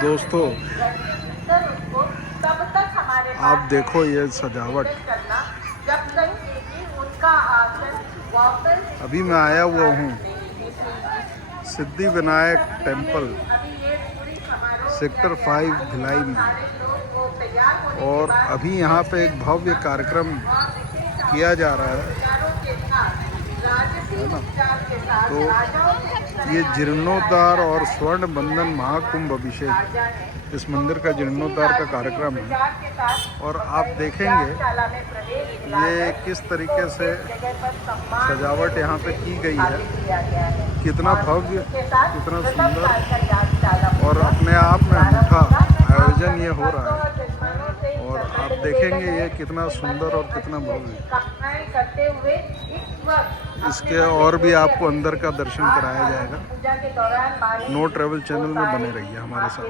दोस्तों आप देखो ये सजावट। अभी मैं आया हुआ हूँ सिद्धि विनायक टेम्पल सेक्टर 5 भिलाई में, और अभी यहाँ पे एक भव्य कार्यक्रम किया जा रहा है ना। तो ये जीर्णोद्धार और स्वर्ण बंधन महाकुंभ अभिषेक, इस मंदिर का जीर्णोद्धार का कार्यक्रम है। और आप देखेंगे ये किस तरीके से सजावट यहाँ पे की गई है, कितना भव्य, कितना सुंदर और अपने आप में अनूठा आयोजन ये हो रहा है। और आप देखेंगे ये कितना सुंदर और कितना भव्य। इसके और भी आपको अंदर का दर्शन कराया जाएगा। नो ट्रैवल चैनल में बने रहिए हमारे साथ।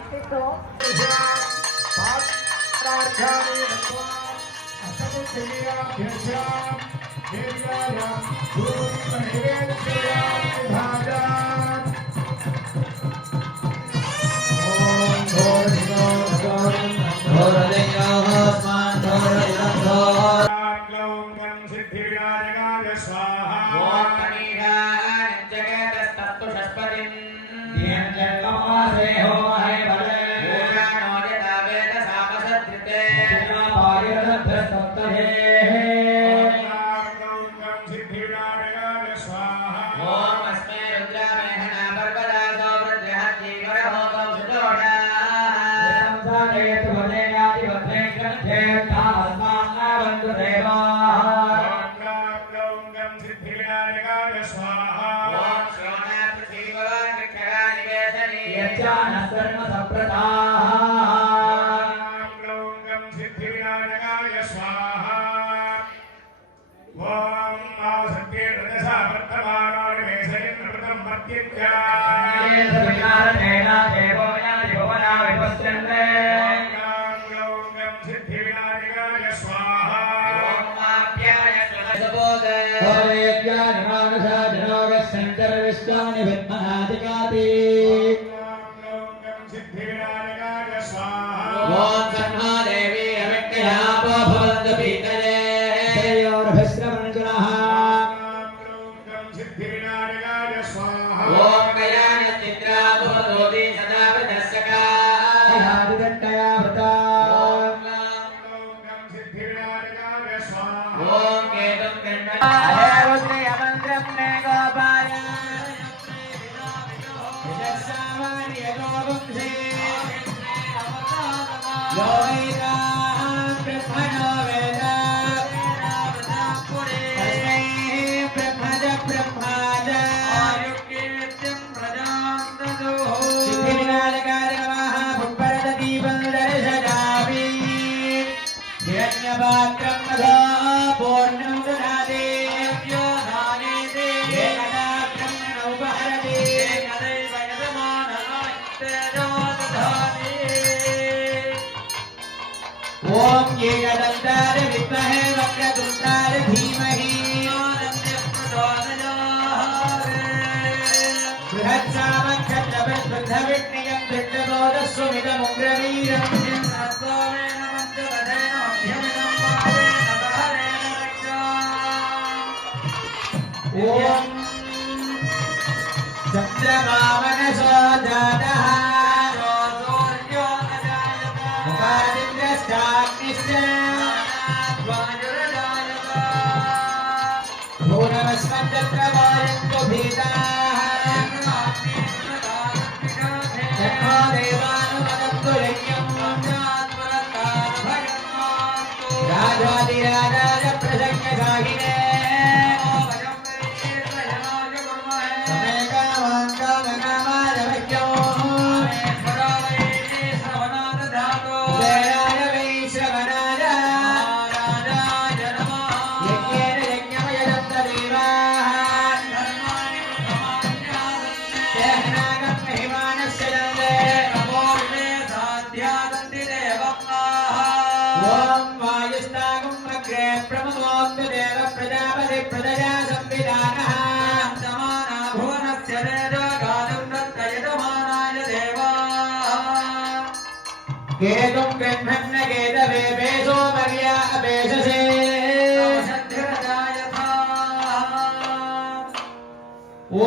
केतुं गृह्णन्न केतवे पेशो मर्या अपेशसे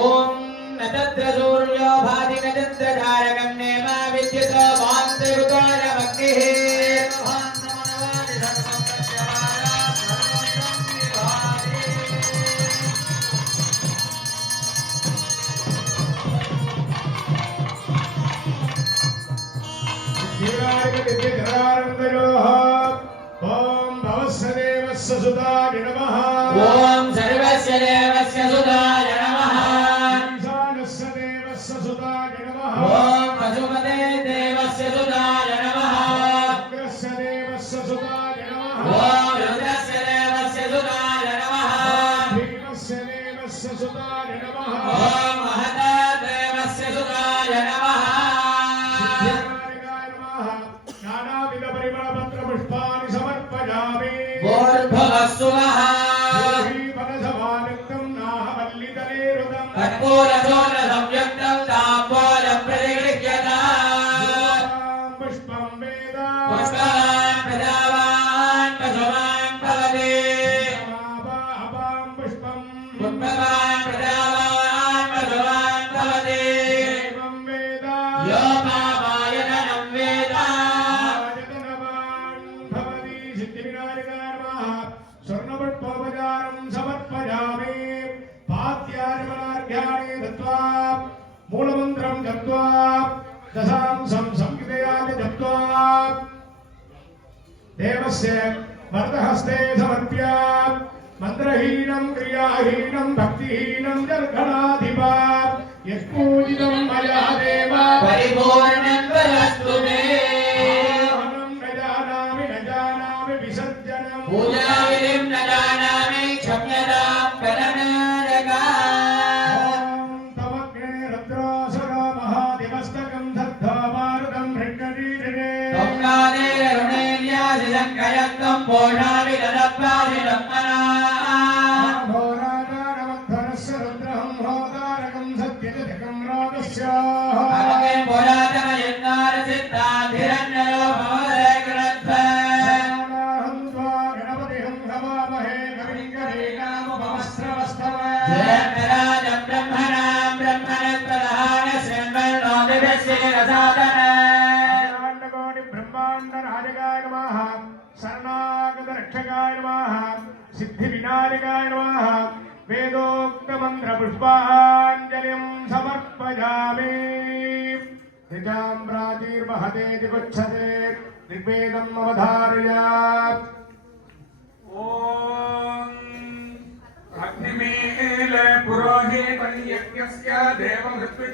ॐ न तत्र सूर्यो भाति न तत्र तारकं नेमा विद्युतो भान्तिरुतोरमग्निः ओम सर्वस्य देवस्य सुताय नमः ईशानस्य देवस्य सुताय नमः ओम पशुपते देवस्य सुताय नमः अग्रस्य देवस्य सुताय नमः ओम रुद्रस्य देवस्य सुताय नमः भीमस्य देवस्य सुताय नमः ओम महता देवस्य सुताय नमः सिद्धिकारिकाय नमः नानाविध परिमलपत्र पुष्पाणि समर्पयामि भूर्भुवस्सुवः कर्पूरसोनसंयुक्तं ताम्बूलं प्रतिगृह्यताम् पुष्पं वेद पुष्पवान् प्रजावान् पशुवान् भवति अपां पुष्पं पुष्पवान् प्रजावान् पशुवान् भवति एवं वेद यो मामायतनं वेद आयतनवान् भवति सिद्धिविनायकाय नमः स्वर्णपुष्पोपचारं समर्पयामि पाद्यानि दत्वा मूलमन्त्रं जप्त्वा दशांशं संकितयामि जप्त्वा देवस्य वरदहस्ते समर्प्य मन्त्रहीनं क्रियाहीनं भक्तिहीनं जर्घणाधिपा यत्पूजितं मया देव परिपूर्णं वरस्तु मे अहं न जानामि विसर्जनं पूजाविधिं न जानामि क्षम्यतां करणनारका संकयत्वं पोषामि तदप्पादिदम्मना होरादानवद्धरस्य रुद्रहं होदारकं सत्यजकं राजस्य अमके पुरातनयन्नारसिद्धाधिरण्यो भवदेकरध्वहं त्वा गणपतिहं हवामहे कविङ्गरीकामुपमस्रवस्तव जयन्तराजं ब्रह्मणां ब्रह्मणत्वदहान श्रृण्वन्नोदिभ्यस्य रसादन शरणागत रक्षकाय नमः सिद्धिविनायकाय नमः वेदोक्तमन्त्र पुष्पाञ्जलिं समर्पयामि निजाम्राजीर्महतेति गुच्छते ऋग्वेदम् अवधारय ॐ अग्निमीले पुरोहितं यज्ञस्य देवमृत्युञ्जयस्य